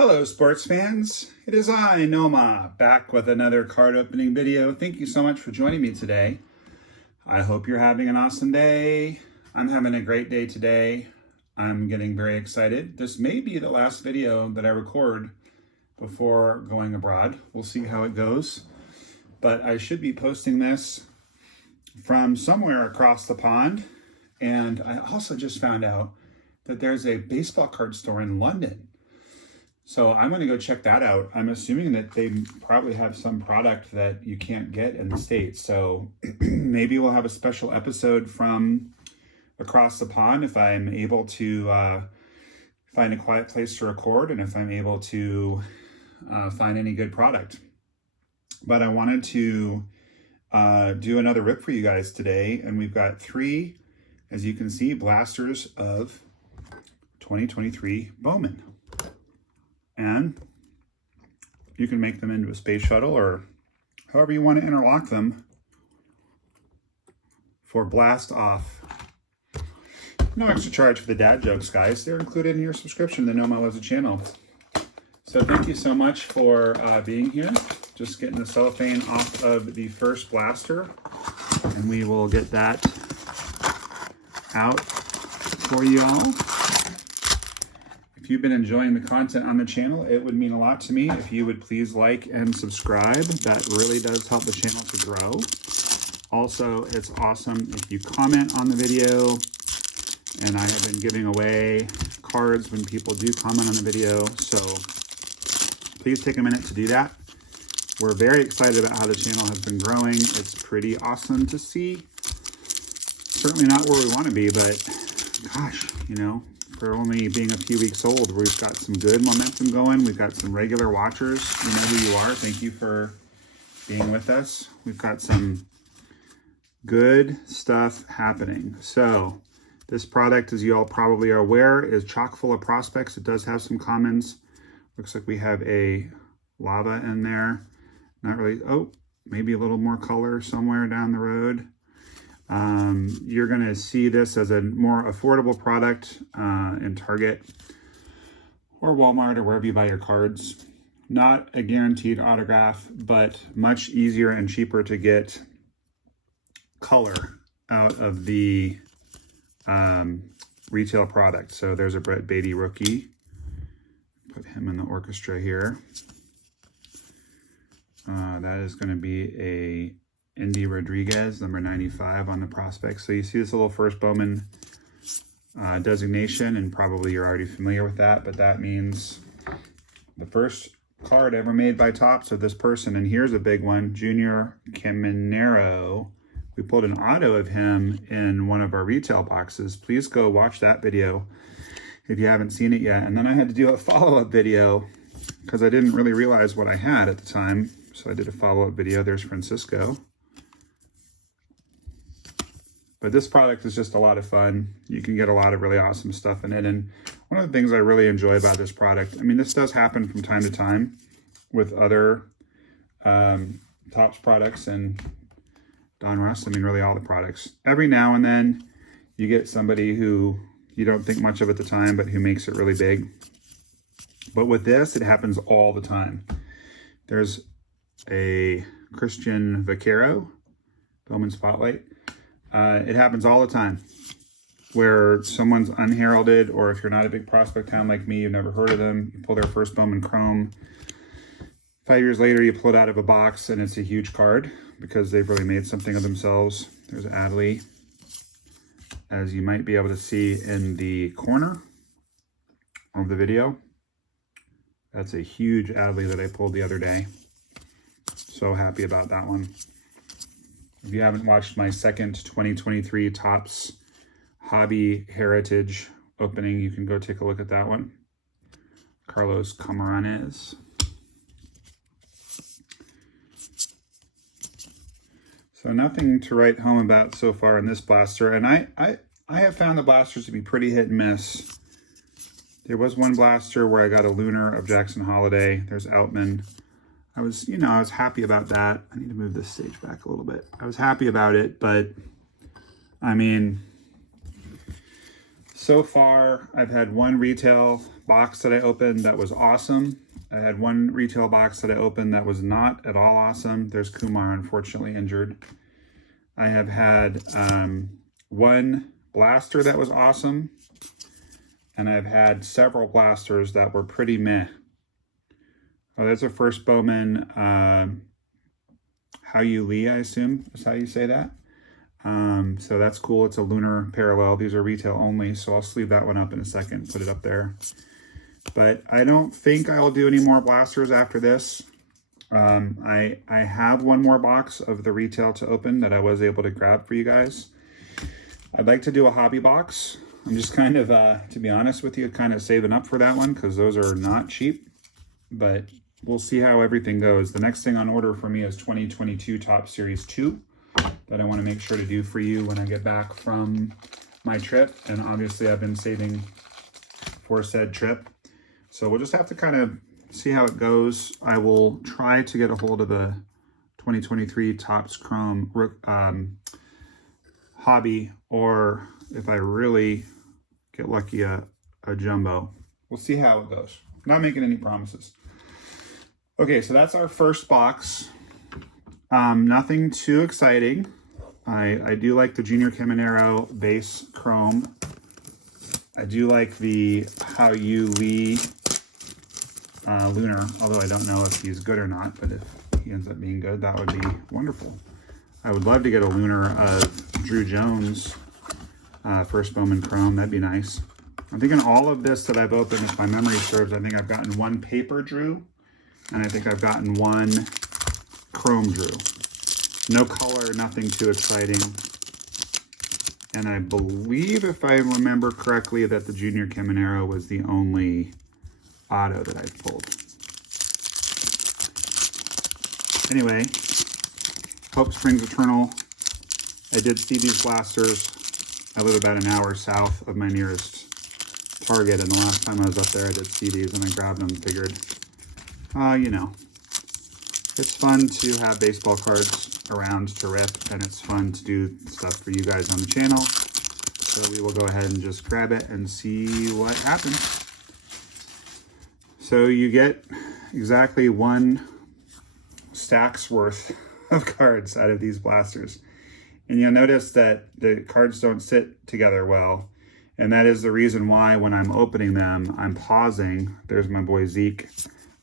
Hello sports fans, it is I, Noma, back with another card opening video. Thank you so much for joining me today. I hope you're having an awesome day. I'm having a great day today. I'm getting very excited. This may be the last video that I record before going abroad. We'll see how it goes. But I should be posting this from somewhere across the pond. And I also just found out that there's a baseball card store in London. So I'm going to go check that out. I'm assuming that they probably have some product that you can't get in the States. So maybe we'll have a special episode from across the pond if I'm able to find a quiet place to record and if I'm able to find any good product. But I wanted to do another rip for you guys today. And we've got three, as you can see, blasters of 2023 Bowman. And you can make them into a space shuttle or however you want to interlock them for blast off. No extra charge for the dad jokes, guys. They're included in your subscription to the NOMAHLOVESYAH channel. So thank you so much for being here. Just getting the cellophane off of the first blaster, and we will get that out for you all. If you've been enjoying the content on the channel, it would mean a lot to me if you would please like and subscribe. That really does help the channel to grow. Also, it's awesome if you comment on the video, and I have been giving away cards when people do comment on the video, so please take a minute to do that. We're very excited about how the channel has been growing. It's pretty awesome to see. Certainly not where we want to be, but gosh, you know, for only being a few weeks old, we've got some good momentum going. We've got some regular watchers. You know who you are. Thank you for being with us. We've got some good stuff happening. So this product, as you all probably are aware, is chock full of prospects. It does have some commons. Looks like we have a lava in there. Not really, oh, maybe a little more color somewhere down the road. You're going to see this as a more affordable product in Target or Walmart or wherever you buy your cards. Not a guaranteed autograph, but much easier and cheaper to get color out of the retail product. So there's a Brett Beatty rookie. Put him in the orchestra here. That is going to be a Indy Rodriguez, number 95 on the prospect. So you see this little first Bowman designation, and probably you're already familiar with that, but that means the first card ever made by Topps of this person. And here's a big one, Junior Caminero. We pulled an auto of him in one of our retail boxes. Please go watch that video if you haven't seen it yet. And then I had to do a follow-up video because I didn't really realize what I had at the time. So I did a follow-up video. There's Francisco. But this product is just a lot of fun. You can get a lot of really awesome stuff in it. And one of the things I really enjoy about this product, I mean, this does happen from time to time with other Topps products and Don Russ, I mean, really all the products. Every now and then you get somebody who you don't think much of at the time, but who makes it really big. But with this, it happens all the time. There's a Christian Vaquero, Bowman Spotlight. It happens all the time where someone's unheralded, or if you're not a big prospect town like me, you've never heard of them, you pull their first bowmanchrome. 5 years later, you pull it out of a box and it's a huge card because they've really made something of themselves. There's Adley, as you might be able to see in the corner of the video. That's a huge Adley that I pulled the other day. So happy about that one. If you haven't watched my second 2023 Topps Hobby Heritage opening, you can go take a look at that one. Carlos Camarines. So nothing to write home about so far in this blaster. And I have found the blasters to be pretty hit and miss. There was one blaster where I got a Lunar of Jackson Holiday. There's Outman. I was happy about that. I need to move this stage back a little bit. I was happy about it, but I mean, So far, I've had one retail box that I opened that was awesome. I had one retail box that I opened that was not at all awesome. There's Kumar, unfortunately injured. I have had one blaster that was awesome. And I've had several blasters that were pretty meh. Oh, there's a first Bowman, How You Lee, I assume is how you say that. So that's cool. It's a lunar parallel. These are retail only, so I'll sleeve that one up in a second, put it up there. But I don't think I'll do any more blasters after this. I have one more box of the retail to open that I was able to grab for you guys. I'd like to do a hobby box. I'm just kind of, to be honest with you, kind of saving up for that one because those are not cheap. But we'll see how everything goes. The next thing on order for me is 2022 Topps Series 2 that I want to make sure to do for you when I get back from my trip. And obviously I've been saving for said trip. So we'll just have to kind of see how it goes. I will try to get a hold of the 2023 Topps Chrome hobby, or if I really get lucky, a jumbo. We'll see how it goes. Not making any promises. Okay, so that's our first box. Nothing too exciting. I do like the Junior Caminero base chrome. I do like the How You Lee lunar, although I don't know if he's good or not, but if he ends up being good, that would be wonderful. I would love to get a lunar of Drew Jones first Bowman chrome. That'd be nice. I'm thinking all of this that I've opened, if my memory serves, I think I've gotten one paper Drew, and I think I've gotten one chrome Drew. No color, nothing too exciting. And I believe, if I remember correctly, that the Junior Caminero was the only auto that I've pulled. Anyway, Hope Springs Eternal. I did see these blasters. I live about an hour south of my nearest Target, and the last time I was up there, I did see these, and I grabbed them and figured, you know, it's fun to have baseball cards around to rip, and it's fun to do stuff for you guys on the channel. So we will go ahead and just grab it and see what happens. So you get exactly one stack's worth of cards out of these blasters. And you'll notice that the cards don't sit together well. And that is the reason why when I'm opening them, I'm pausing. There's my boy Zeke.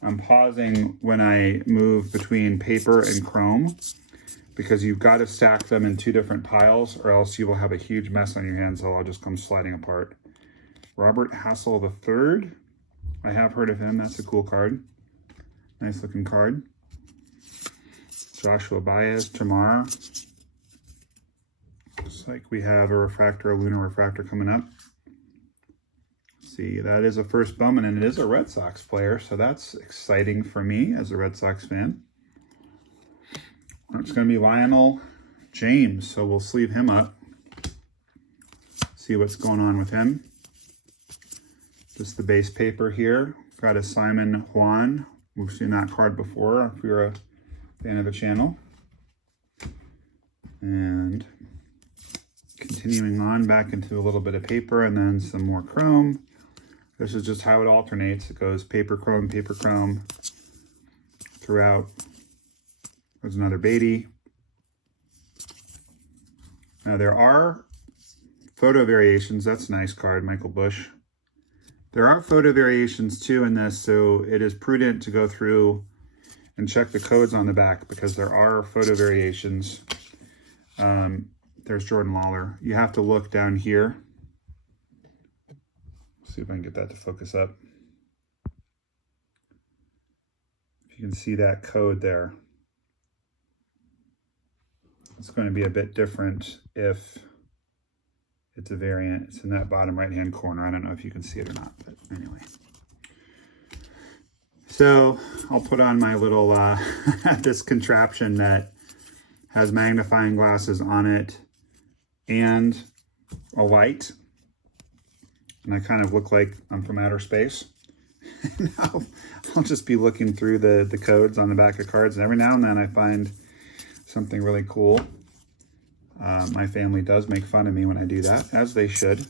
I'm pausing when I move between paper and chrome, because you've got to stack them in two different piles, or else you will have a huge mess on your hands. They'll all just come sliding apart. Robert Hassel III. I have heard of him. That's a cool card. Nice looking card. Joshua Baez, Tamara. Looks like we have a refractor, a lunar refractor coming up. See, that is a first Bowman, and it is a Red Sox player, so that's exciting for me as a Red Sox fan. It's going to be Lionel James, so we'll sleeve him up. See what's going on with him. Just the base paper here. Got a Simon Juan. We've seen that card before if you're a fan of the channel. And continuing on back into a little bit of paper and then some more chrome. This is just how it alternates. It goes paper, chrome, throughout. There's another Beatty. Now there are photo variations. That's a nice card, Michael Bush. There are photo variations too in this, so it is prudent to go through and check the codes on the back, because there are photo variations. There's Jordan Lawler. You have to look down here. See if I can get that to focus up. If you can see that code there. It's going to be a bit different if it's a variant. It's in that bottom right-hand corner. I don't know if you can see it or not, but anyway. So I'll put on my little, this contraption that has magnifying glasses on it and a light. And I kind of look like I'm from outer space. I'll just be looking through the codes on the back of cards, and every now and then I find something really cool. My family does make fun of me when I do that, as they should.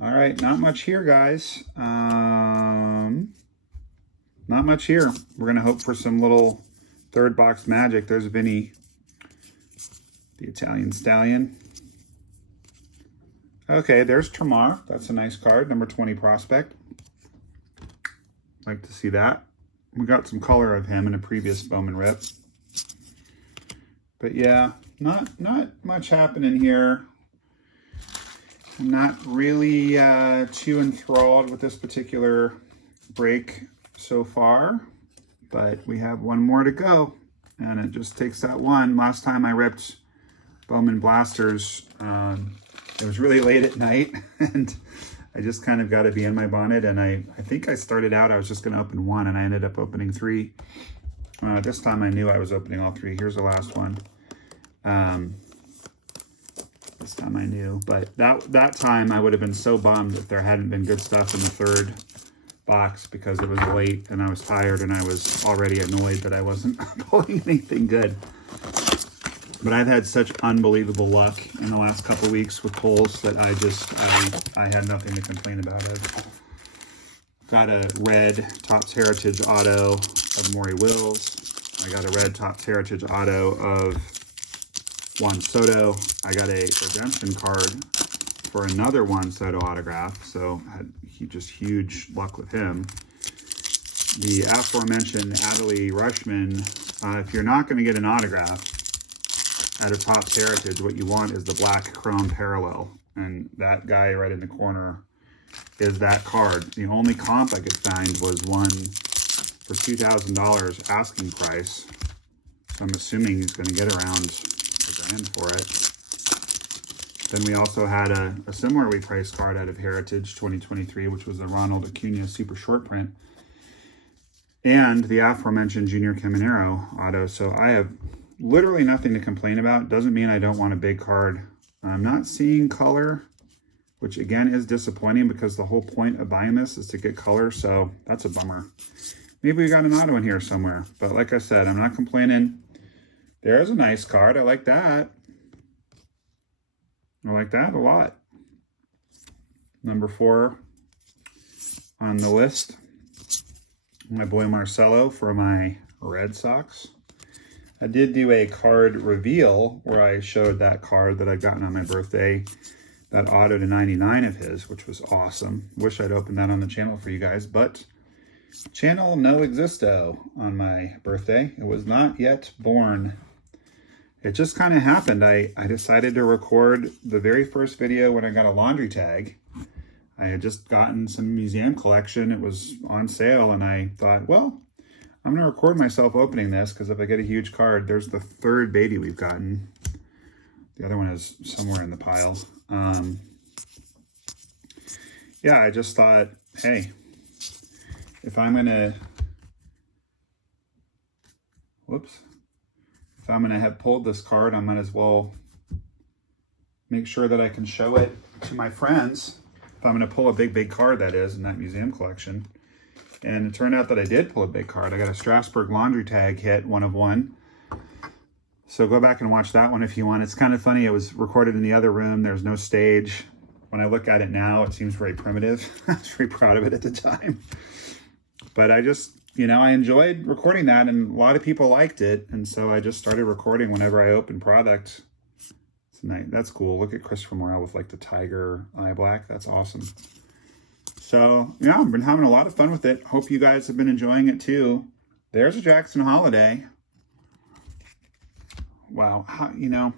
All right, not much here, guys. Not much here. We're going to hope for some little third box magic. There's Vinny, the Italian Stallion. Okay, there's Termar. That's a nice card, number 20 prospect. Like to see that. We got some color of him in a previous Bowman rip. But yeah, not much happening here. Not really too enthralled with this particular break so far, but we have one more to go, and it just takes that one. Last time I ripped Bowman Blasters, it was really late at night, and I just kind of got to be in my bonnet, and I think I started out, I was just going to open one, and I ended up opening three. This time I knew I was opening all three. Here's the last one. This time I knew, but that time I would have been so bummed if there hadn't been good stuff in the third box, because it was late and I was tired and I was already annoyed that I wasn't pulling anything good. But I've had such unbelievable luck in the last couple weeks with pulls that I had nothing to complain about. I've got a red Topps Heritage auto of Maury Wills. I got a red Topps Heritage auto of Juan Soto. I got a redemption card for another Juan Soto autograph, so I had just huge luck with him. The aforementioned Adley Rutschman, if you're not going to get an autograph at a Topps Heritage, what you want is the black chrome parallel, and that guy right in the corner is that card. The only comp I could find was one for $2,000 asking price, so I'm assuming he's going to get around $1,000 for it. Then we also had a similarly priced card out of Heritage 2023, which was the Ronald Acuna Super Short Print, and the aforementioned Junior Caminero auto. So I have literally nothing to complain about. Doesn't mean I don't want a big card. I'm not seeing color, which again is disappointing because the whole point of buying this is to get color, so that's a bummer. Maybe we got an auto in here somewhere, but like I said, I'm not complaining. There's a nice card. I like that. I like that a lot. Number 4 on the list. My boy Marcelo for my Red Sox. I did do a card reveal where I showed that card that I'd gotten on my birthday, that auto to 99 of his, which was awesome. Wish I'd opened that on the channel for you guys, but channel no existo on my birthday. It was not yet born. It just kind of happened. I decided to record the very first video when I got a laundry tag. I had just gotten some museum collection. It was on sale, and I thought, well, I'm going to record myself opening this, because if I get a huge card, there's the third baby we've gotten. The other one is somewhere in the pile. Yeah, I just thought, hey, if I'm going to... Whoops. If I'm going to have pulled this card, I might as well make sure that I can show it to my friends. If I'm going to pull a big card, that is, in that museum collection. And it turned out that I did pull a big card. I got a Strasburg laundry tag hit, 1 of 1. So go back and watch that one if you want. It's kind of funny. It was recorded in the other room. There's no stage. When I look at it now, it seems very primitive. I was very proud of it at the time. But I just... I enjoyed recording that, and a lot of people liked it, and so I just started recording whenever I open product. Tonight, that's cool. Look at Christopher Morel with like the tiger eye black. That's awesome. So yeah, I've been having a lot of fun with it. Hope you guys have been enjoying it too. There's a Jackson Holiday. Wow, it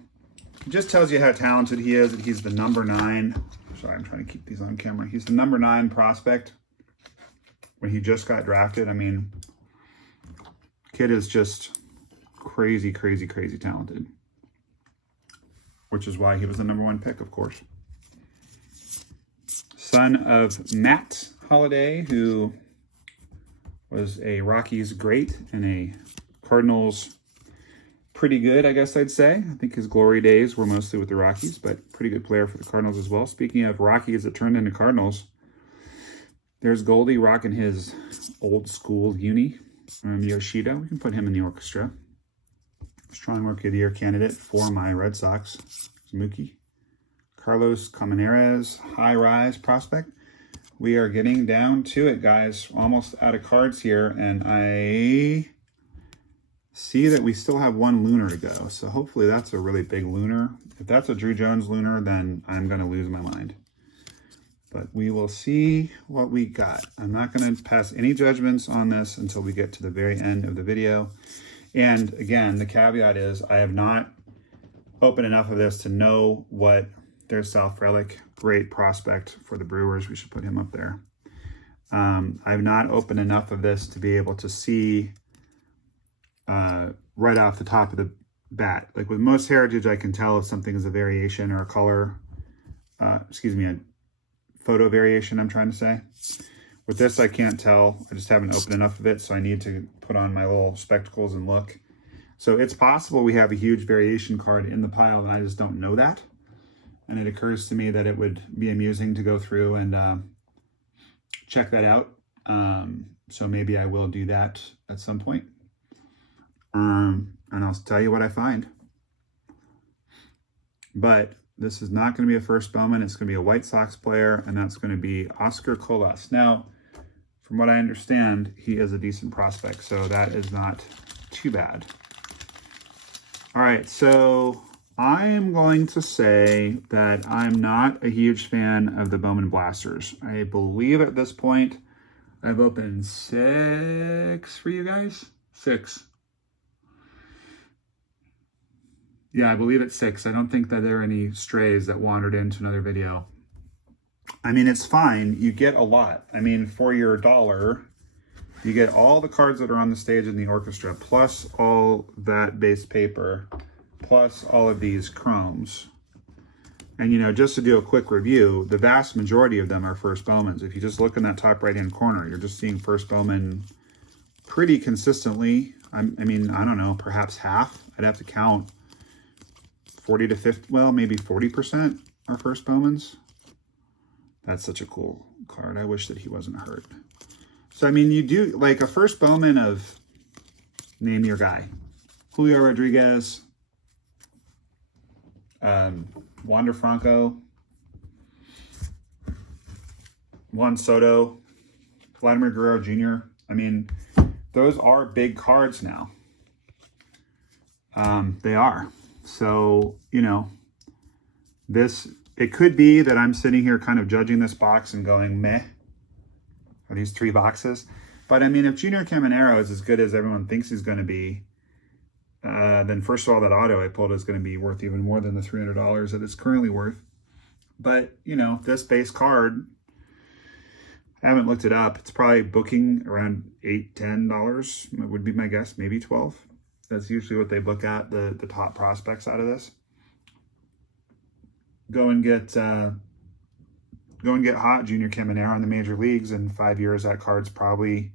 just tells you how talented he is. That he's the number 9. Sorry, I'm trying to keep these on camera. He's the number 9 prospect. When he just got drafted, I mean, kid is just crazy talented. Which is why he was the number 1 pick, of course. Son of Matt Holliday, who was a Rockies great and a Cardinals pretty good, I guess I'd say. I think his glory days were mostly with the Rockies, but pretty good player for the Cardinals as well. Speaking of Rockies that turned into Cardinals, there's Goldie rocking his old school uni. Yoshida, we can put him in the orchestra. Strong Rookie of the Year candidate for my Red Sox. Mookie. Carlos Colmenares, high rise prospect. We are getting down to it, guys. Almost out of cards here, and I see that we still have one lunar to go. So hopefully that's a really big lunar. If that's a Drew Jones lunar, then I'm going to lose my mind. But we will see what we got. I'm not going to pass any judgments on this until we get to the very end of the video. And again, the caveat is I have not opened enough of this to know what their South Relic, great prospect for the Brewers. We should put him up there. I've not opened enough of this to be able to see right off the top of the bat. Like with most Heritage, I can tell if something is a variation or a color, a photo variation, I'm trying to say. With this, I can't tell. I just haven't opened enough of it, so I need to put on my little spectacles and look. So it's possible we have a huge variation card in the pile, and I just don't know that. And it occurs to me that it would be amusing to go through and check that out. So maybe I will do that at some point. And I'll tell you what I find. But this is not going to be a first Bowman. It's going to be a White Sox player, and that's going to be Oscar Colas. Now, from what I understand, he is a decent prospect, so that is not too bad. All right, so I am going to say that I'm not a huge fan of the Bowman Blasters. I believe at this point I've opened 6 for you guys. 6. Yeah, I believe it's 6. I don't think that there are any strays that wandered into another video. I mean, it's fine. You get a lot. I mean, for your $1, you get all the cards that are on the stage in the orchestra, plus all that base paper, plus all of these chromes. And, you know, just to do a quick review, the vast majority of them are first Bowmans. If you just look in that top right-hand corner, you're just seeing first Bowman pretty consistently. I mean, I don't know, perhaps half. I'd have to count. 40 to 50, well, maybe 40% are first Bowmans. That's such a cool card. I wish that he wasn't hurt. So, I mean, you do, like a first Bowman of, name your guy. Julio Rodriguez, Wander Franco, Juan Soto, Vladimir Guerrero Jr. I mean, those are big cards now. They are. So, you know, it could be that I'm sitting here kind of judging this box and going, meh, or these 3 boxes. But I mean, if Junior Caminero is as good as everyone thinks he's going to be, then first of all, that auto I pulled is going to be worth even more than the $300 that it's currently worth. But, you know, this base card, I haven't looked it up. It's probably booking around $8, $10 would be my guess, maybe 12. That's usually what they look at, the top prospects out of this. Go and get hot Junior Caminero in the major leagues. In 5 years, that card's probably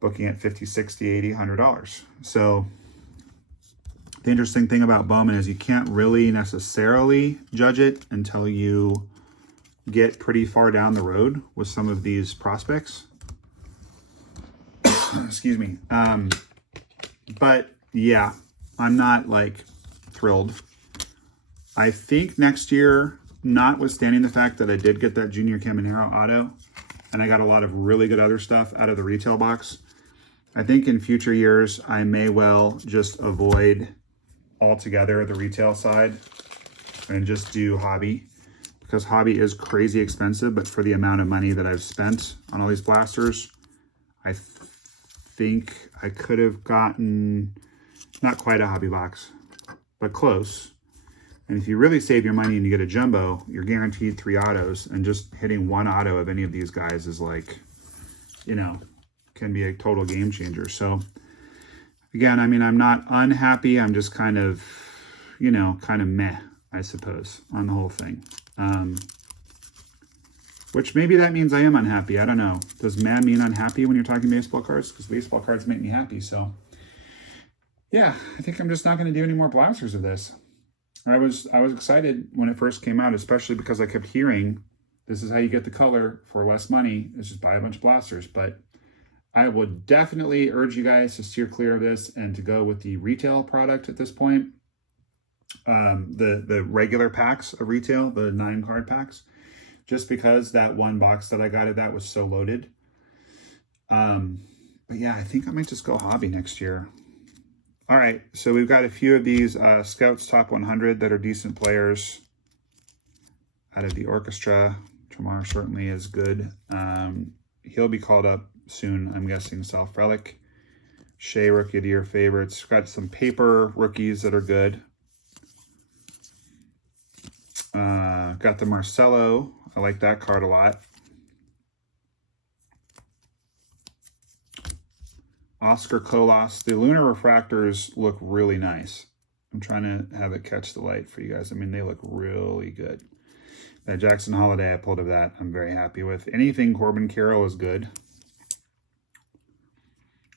booking at $50, $60, $80, $100. So the interesting thing about Bowman is you can't really necessarily judge it until you get pretty far down the road with some of these prospects. Excuse me. But yeah, I'm not like thrilled. I think next year, notwithstanding the fact that I did get that Junior Caminero auto, and I got a lot of really good other stuff out of the retail box, I think in future years, I may well just avoid altogether the retail side and just do hobby, because hobby is crazy expensive, but for the amount of money that I've spent on all these blasters, I think I could have gotten not quite a hobby box, but close. And if you really save your money and you get a jumbo, you're guaranteed 3 autos, and just hitting 1 auto of any of these guys is like, you know, can be a total game changer. So again, I mean, I'm not unhappy. I'm just kind of, you know, kind of meh, I suppose, on the whole thing. Which maybe that means I am unhappy. I don't know. Does meh mean unhappy when you're talking baseball cards? Because baseball cards make me happy. So yeah, I think I'm just not going to do any more blasters of this. I was excited when it first came out, especially because I kept hearing this is how you get the color for less money, is just buy a bunch of blasters. But I would definitely urge you guys to steer clear of this and to go with the retail product at this point. the regular packs of retail, the 9-card packs, just because that one box that I got of that was so loaded. But yeah, I think I might just go hobby next year. All right, so we've got a few of these Scouts Top 100 that are decent players out of the orchestra. Tamar certainly is good. He'll be called up soon, I'm guessing. Self Relic. Shea, Rookie of the Year favorites. Got some paper rookies that are good. Got the Marcelo. I like that card a lot. Oscar Colas. The Lunar Refractors look really nice. I'm trying to have it catch the light for you guys. I mean, they look really good. That Jackson Holiday I pulled of that, I'm very happy with. Anything Corbin Carroll is good.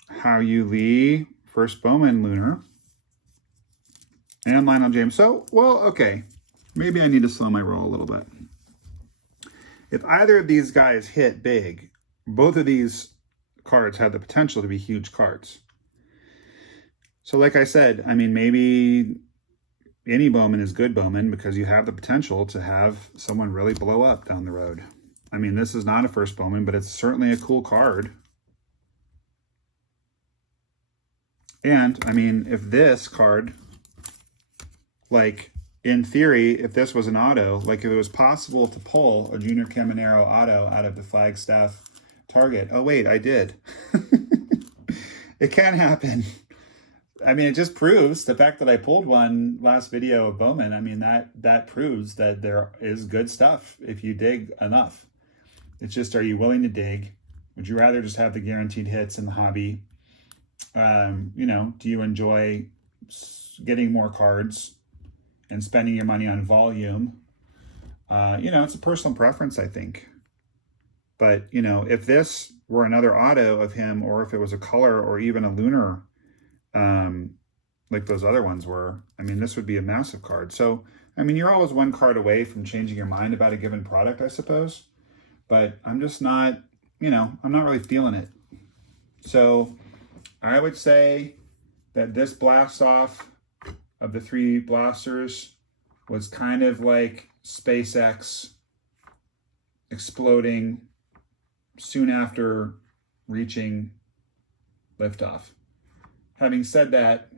How You Lee, first Bowman Lunar. And Lionel James. So, well, okay. Maybe I need to slow my roll a little bit. If either of these guys hit big, both of these cards have the potential to be huge cards. So like I said, I mean, maybe any Bowman is good Bowman because you have the potential to have someone really blow up down the road. I mean, this is not a first Bowman, but it's certainly a cool card. And, I mean, if this card, like, in theory, if this was an auto, like if it was possible to pull a Junior Caminero auto out of the Flagstaff Target. Oh, wait, I did. It can happen. I mean, it just proves the fact that I pulled one last video of Bowman. I mean, that proves that there is good stuff if you dig enough. It's just, are you willing to dig? Would you rather just have the guaranteed hits in the hobby? You know, do you enjoy getting more cards and spending your money on volume? You know, it's a personal preference, I think. But, you know, if this were another auto of him, or if it was a color or even a lunar, like those other ones were, I mean, this would be a massive card. So, I mean, you're always one card away from changing your mind about a given product, I suppose. But I'm just not, you know, I'm not really feeling it. So I would say that this blast off of the 3 blasters was kind of like SpaceX exploding soon after reaching liftoff. Having said that,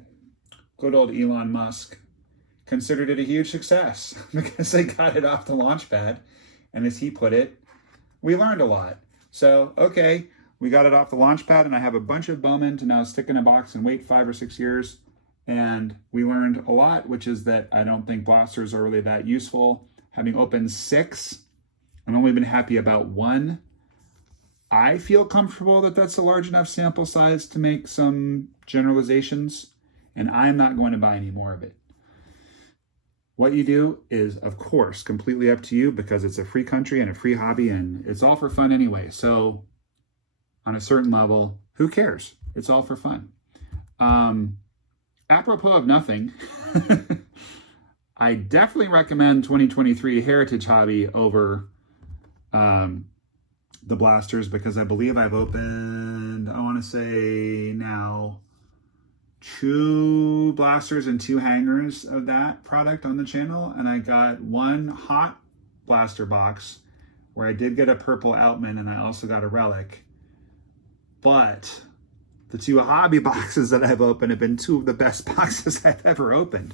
good old Elon Musk considered it a huge success because they got it off the launch pad. And as he put it, we learned a lot. So, okay, we got it off the launch pad, and I have a bunch of Bowman to now stick in a box and wait 5 or 6 years. And we learned a lot, which is that I don't think blasters are really that useful. Having opened 6, I've only been happy about 1. I feel comfortable that that's a large enough sample size to make some generalizations, and I'm not going to buy any more of it. What you do is, of course, completely up to you because it's a free country and a free hobby, and it's all for fun anyway. So on a certain level, who cares? It's all for fun. Apropos of nothing, I definitely recommend 2023 Heritage Hobby over the blasters because I believe I've opened, I want to say now, 2 blasters and 2 hangers of that product on the channel, and I got 1 hot blaster box where I did get a purple Outman, and I also got a relic. But the 2 hobby boxes that I've opened have been 2 of the best boxes I've ever opened,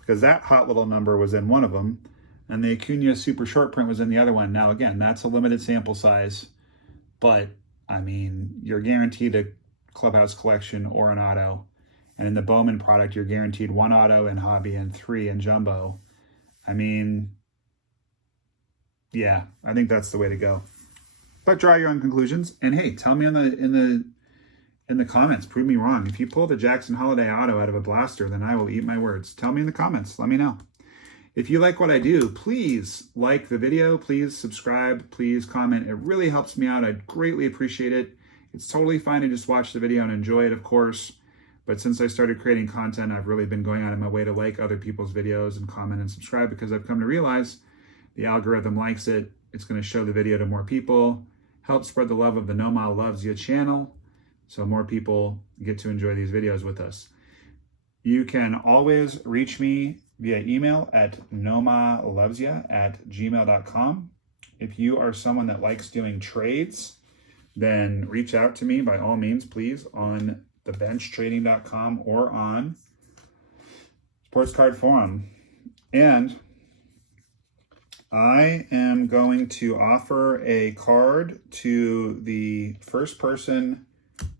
because that hot little number was in one of them and the Acuna Super Short Print was in the other one. Now again, that's a limited sample size, but I mean, you're guaranteed a Clubhouse collection or an auto. And in the Bowman product, you're guaranteed 1 auto in hobby and 3 in jumbo. I mean, yeah, I think that's the way to go. But draw your own conclusions. And hey, tell me in the comments, prove me wrong. If you pull the Jackson Holiday auto out of a blaster, then I will eat my words. Tell me in the comments. Let me know. If you like what I do, please like the video. Please subscribe. Please comment. It really helps me out. I'd greatly appreciate it. It's totally fine to just watch the video and enjoy it, of course. But since I started creating content, I've really been going out of my way to like other people's videos and comment and subscribe because I've come to realize the algorithm likes it. It's going to show the video to more people, help spread the love of the NOMAHLOVESYAH channel so more people get to enjoy these videos with us. You can always reach me via email at NOMAHLOVESYAH@gmail.com. If you are someone that likes doing trades, then reach out to me by all means, please, on thebenchtrading.com or on Sports Card Forum. And I am going to offer a card to the first person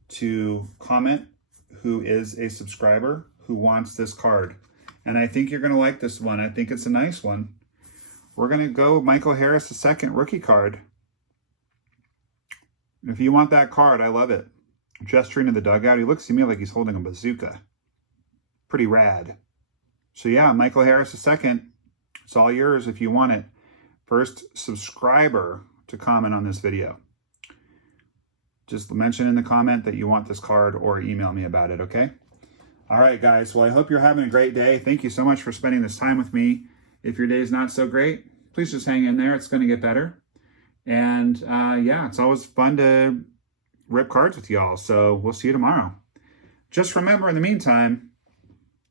to comment who is a subscriber who wants this card. And I think you're going to like this one. I think it's a nice one. We're going to go Michael Harris II rookie card. If you want that card, I love it. Gesturing to the dugout. He looks to me like he's holding a bazooka. Pretty rad. So yeah, Michael Harris II. It's all yours if you want it. First subscriber to comment on this video. Just mention in the comment that you want this card or email me about it, okay? All right, guys. Well, I hope you're having a great day. Thank you so much for spending this time with me. If your day is not so great, please just hang in there. It's going to get better. And yeah, it's always fun to rip cards with y'all. So we'll see you tomorrow. Just remember, in the meantime,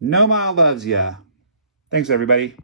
NOMAH loves ya. Thanks, everybody.